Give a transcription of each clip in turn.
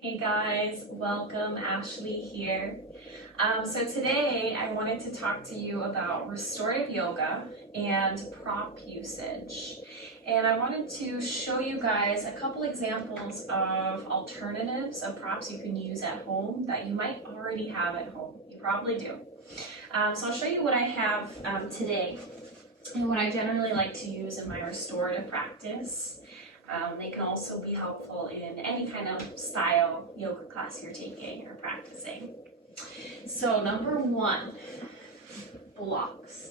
Hey guys, welcome. Ashley here. So today I wanted to talk to you about restorative yoga and prop usage. And I wanted to show you guys a couple examples of alternatives of props you can use at home that you might already have at home. You probably do. So I'll show you what I have today and what I generally like to use in my restorative practice. They can also be helpful in any kind of style yoga class you're taking or practicing. So number one, blocks.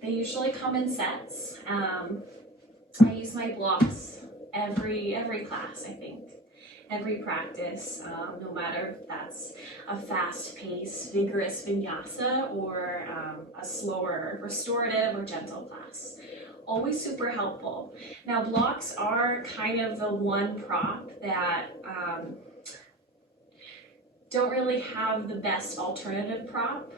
They usually come in sets. I use my blocks every class, I think. Every practice, no matter if that's a fast-paced, vigorous vinyasa or a slower restorative or gentle class. Always super helpful. Now blocks are kind of the one prop that don't really have the best alternative prop.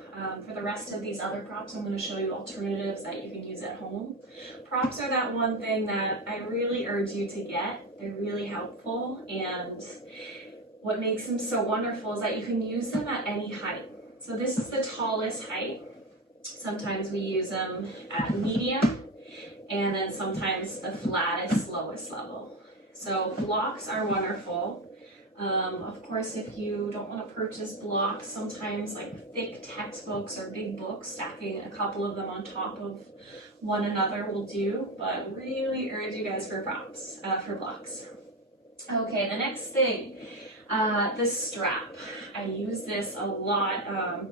For the rest of these other props, I'm going to show you alternatives that you can use at home. Props are that one thing that I really urge you to get. They're really helpful, and what makes them so wonderful is that you can use them at any height. So this is the tallest height. Sometimes we use them at medium, and then sometimes the flattest, lowest level. So blocks are wonderful. Of course, if you don't want to purchase blocks, sometimes like thick textbooks or big books, stacking a couple of them on top of one another will do, but really urge you guys for props, for blocks. Okay, the next thing, the strap. I use this a lot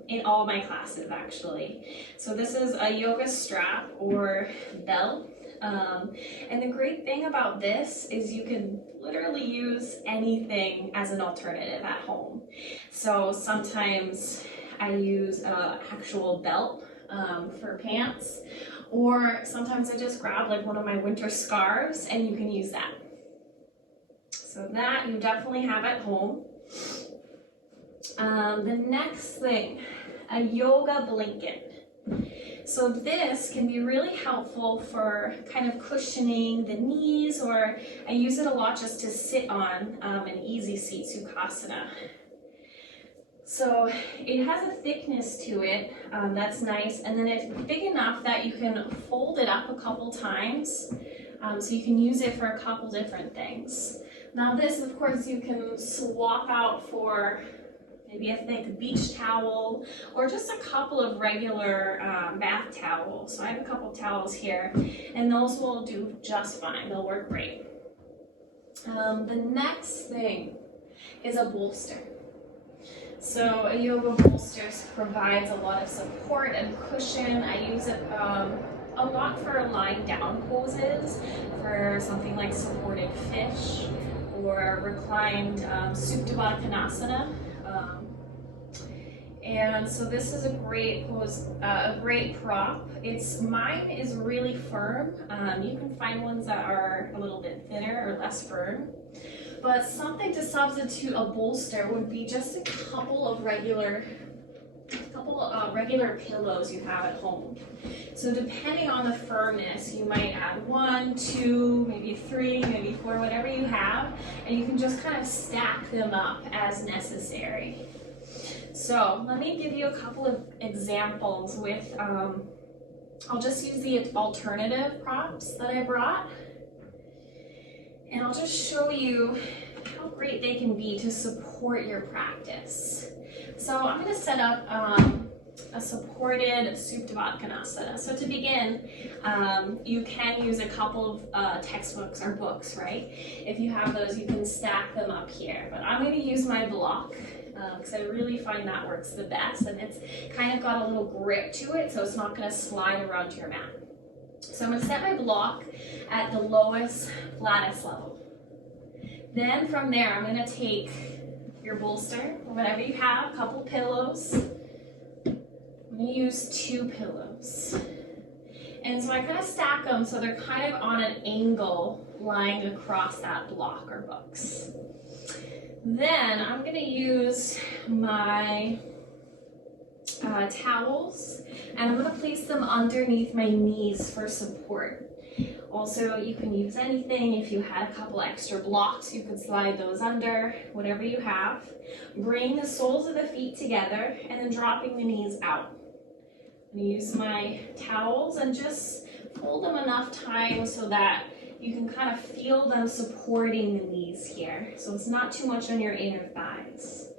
in all my classes actually. So this is a yoga strap or belt. And the great thing about this is you can literally use anything as an alternative at home. So sometimes I use an actual belt for pants, or sometimes I just grab like one of my winter scarves and you can use that. So that you definitely have at home. The next thing, a yoga blanket. So this can be really helpful for kind of cushioning the knees, or I use it a lot just to sit on an easy seat, Sukhasana. So it has a thickness to it, that's nice, and then it's big enough that you can fold it up a couple times, so you can use it for a couple different things. Now this, of course, you can swap out for maybe a thick beach towel, or just a couple of regular bath towels. So I have a couple of towels here, and those will do just fine. They'll work great. The next thing is a bolster. So a yoga bolster provides a lot of support and cushion. I use it a lot for lying down poses, for something like supported fish, or reclined Supta Baddha. And so this is a great pose, a great prop. Mine is really firm. You can find ones that are a little bit thinner or less firm. But something to substitute a bolster would be just a couple of regular pillows you have at home. So depending on the firmness, you might add 1, 2, maybe 3, maybe 4, whatever you have, and you can just kind of stack them up as necessary. So let me give you a couple of examples with, I'll just use the alternative props that I brought, and I'll just show you how great they can be to support your practice. So I'm going to set up a supported Supta Baddha. So to begin, you can use a couple of textbooks or books, right? If you have those, you can stack them up here. But I'm going to use my block because I really find that works the best, and it's kind of got a little grip to it, so it's not going to slide around your mat. So I'm going to set my block at the lowest, flattest level. Then from there, I'm going to take your bolster, or whatever you have, a couple pillows. I'm going to use 2 pillows. And so I kind of stack them so they're kind of on an angle lying across that block or books. Then I'm going to use my towels, and I'm going to place them underneath my knees for support. Also, you can use anything. If you had a couple extra blocks, you could slide those under, whatever you have. Bring the soles of the feet together and then dropping the knees out. I'm gonna use my towels and just fold them enough times so that you can kind of feel them supporting the knees here. So it's not too much on your inner thighs.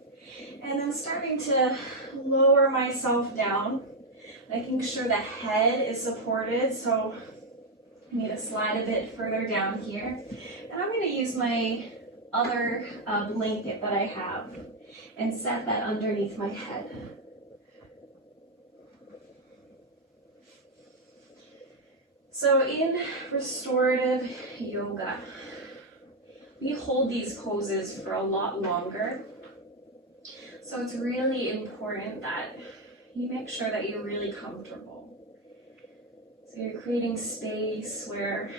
And then starting to lower myself down, making sure the head is supported. So I need to slide a bit further down here. And I'm going to use my other blanket that I have and set that underneath my head. So in restorative yoga, we hold these poses for a lot longer. So it's really important that you make sure that you're really comfortable. So you're creating space where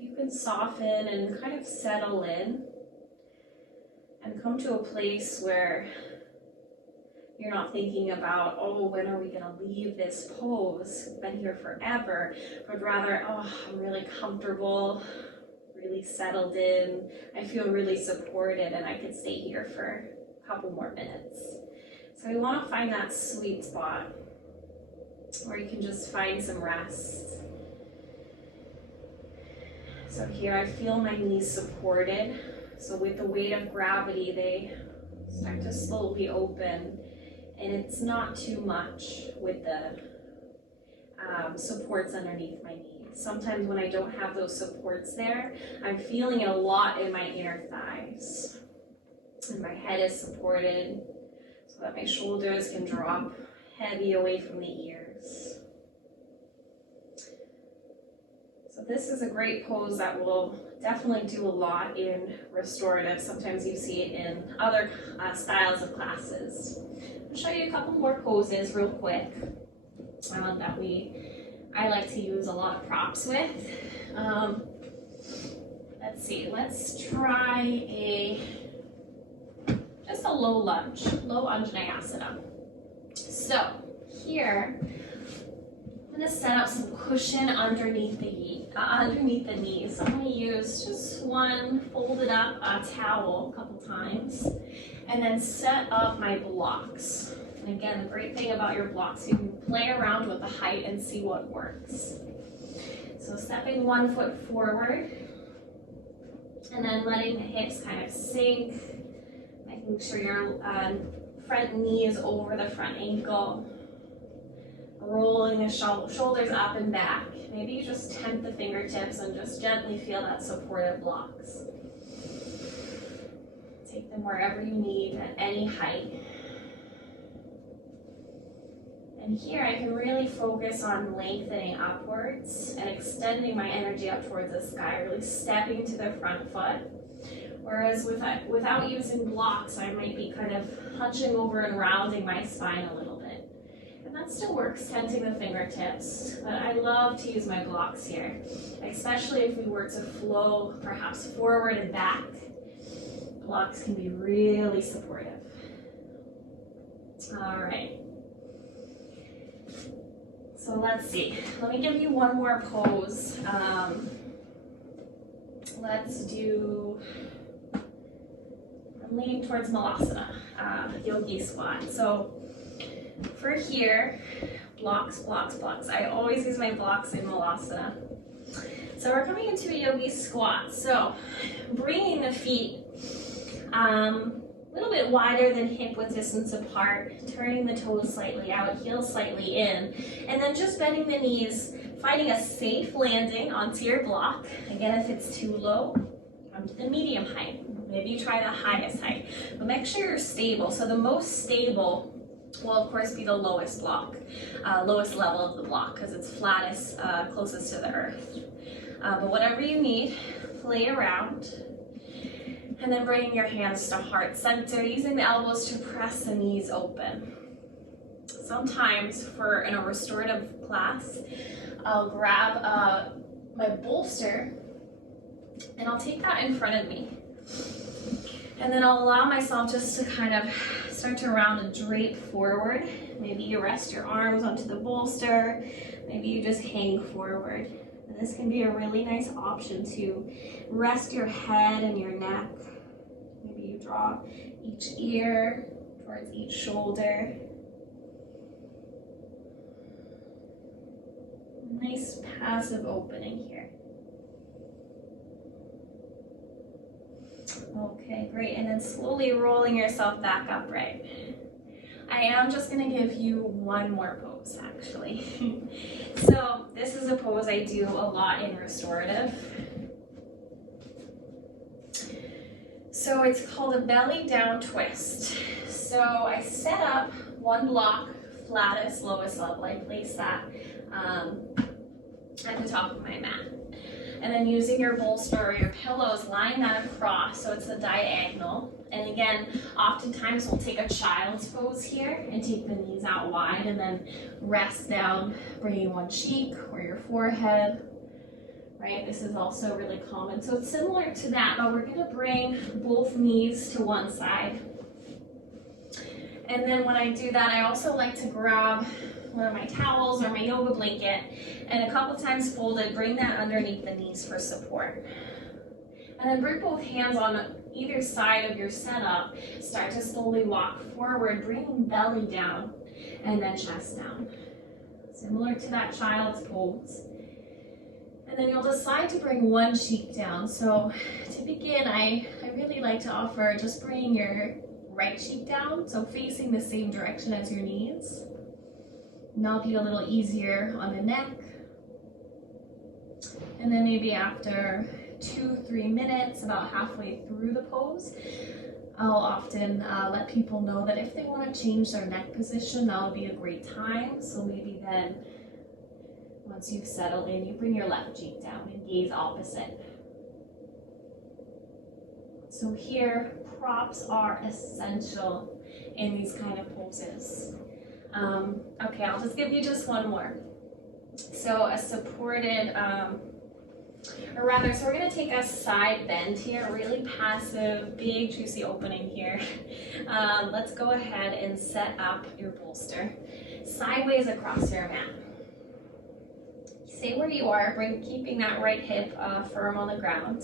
you can soften and kind of settle in and come to a place where you're not thinking about, oh, when are we going to leave this pose? We've been here forever. But rather, oh, I'm really comfortable, really settled in. I feel really supported and I could stay here for a couple more minutes. So we want to find that sweet spot where you can just find some rest. So here I feel my knees supported. So with the weight of gravity, they start to slowly open. And it's not too much with the supports underneath my knees. Sometimes when I don't have those supports there, I'm feeling it a lot in my inner thighs. And my head is supported so that my shoulders can drop heavy away from the ears. So this is a great pose that will definitely do a lot in restorative. Sometimes you see it in other styles of classes. I'll show you a couple more poses real quick that I like to use a lot of props with. Let's see, let's try just a low lunge Anjaneyasana. So here, I'm going to set up some cushion underneath the knees. So I'm going to use just one folded up towel a couple times and then set up my blocks. And again, the great thing about your blocks, you can play around with the height and see what works. So stepping 1 foot forward and then letting the hips kind of sink, making sure your front knee is over the front ankle. Rolling the shoulders up and back. Maybe you just tempt the fingertips and just gently feel that supportive blocks. Take them wherever you need at any height. And here I can really focus on lengthening upwards and extending my energy up towards the sky, really stepping to the front foot. Whereas without using blocks, I might be kind of hunching over and rounding my spine a little bit. And that still works, tenting the fingertips, but I love to use my blocks here, especially if we were to flow perhaps forward and back. Blocks can be really supportive. All right. So let's see. Let me give you one more pose. Let's do, I'm leaning towards Malasana, yogi squat. So for here, blocks. I always use my blocks in Malasana. So we're coming into a yogi squat. So bringing the feet a little bit wider than hip width distance apart, turning the toes slightly out, heels slightly in, and then just bending the knees, finding a safe landing onto your block. Again, if it's too low, come to the medium height. Maybe you try the highest height, but make sure you're stable. So the most stable will of course be the lowest block, lowest level of the block, because it's flattest, closest to the earth. But whatever you need, play around. And then bringing your hands to heart center, using the elbows to press the knees open. Sometimes in a restorative class, I'll grab my bolster and I'll take that in front of me. And then I'll allow myself just to kind of start to round and drape forward. Maybe you rest your arms onto the bolster. Maybe you just hang forward. And this can be a really nice option to rest your head and your neck. Maybe you draw each ear towards each shoulder. Nice passive opening here. Okay, great. And then slowly rolling yourself back upright. I am just going to give you one more pose, actually. So this is a pose I do a lot in restorative. So it's called a belly down twist. So I set up one block, flattest, lowest level. I place that at the top of my mat. And then using your bolster or your pillows, line that across so it's a diagonal. And again, oftentimes we'll take a child's pose here and take the knees out wide and then rest down, bringing one cheek or your forehead, right? This is also really common. So it's similar to that, but we're gonna bring both knees to one side. And then when I do that, I also like to grab one of my towels or my yoga blanket and a couple times folded, bring that underneath the knees for support. And then bring both hands on either side of your setup. Start to slowly walk forward, bringing belly down and then chest down. Similar to that child's pose. And then you'll decide to bring one cheek down. So to begin, I really like to offer just bringing your right cheek down, so facing the same direction as your knees. And that'll be a little easier on the neck. And then maybe after 2-3 minutes, about halfway through the pose, I'll often let people know that if they want to change their neck position, that'll be a great time. So maybe then, once you've settled in, you bring your left cheek down and gaze opposite. So here, props are essential in these kind of poses. Okay, I'll just give you just one more. So a supported, so we're going to take a side bend here, really passive, big, juicy opening here. Let's go ahead and set up your bolster sideways across your mat. Stay where you are, keeping that right hip firm on the ground.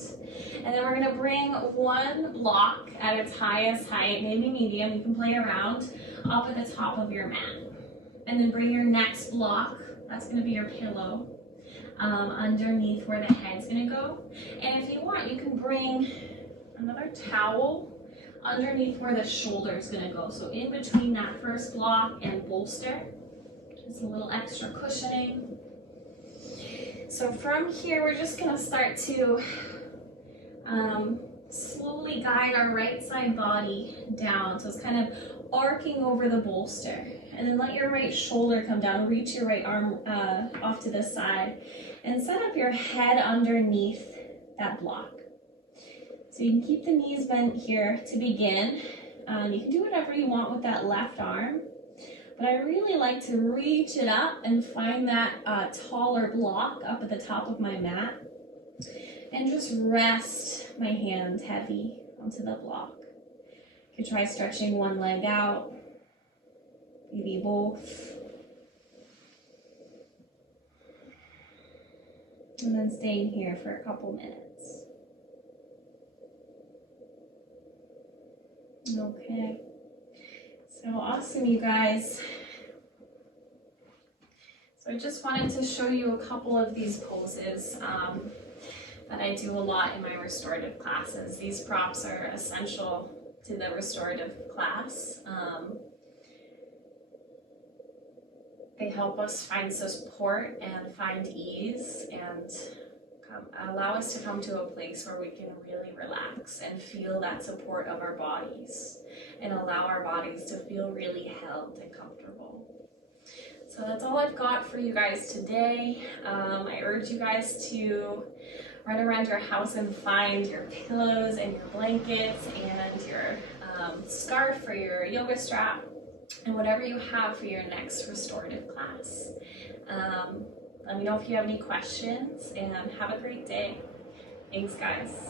And then we're going to bring one block at its highest height, maybe medium, you can play around, up at the top of your mat. And then bring your next block, that's going to be your pillow, underneath where the head's going to go. And if you want, you can bring another towel underneath where the shoulder's going to go. So in between that first block and bolster, just a little extra cushioning. So from here, we're just going to start to slowly guide our right side body down. So it's kind of arcing over the bolster. And then let your right shoulder come down. Reach your right arm off to the side. And set up your head underneath that block. So you can keep the knees bent here to begin. You can do whatever you want with that left arm. But I really like to reach it up and find that taller block up at the top of my mat. And just rest my hand heavy onto the block. You could try stretching one leg out, maybe both. And then staying here for a couple minutes. Okay. So awesome, you guys. So I just wanted to show you a couple of these poses that I do a lot in my restorative classes. These props are essential to the restorative class. They help us find support and find ease and allow us to come to a place where we can really relax and feel that support of our bodies and allow our bodies to feel really held and comfortable. So that's all I've got for you guys today. I urge you guys to run around your house and find your pillows and your blankets and your scarf or your yoga strap and whatever you have for your next restorative class. Let me know if you have any questions and have a great day. Thanks, guys.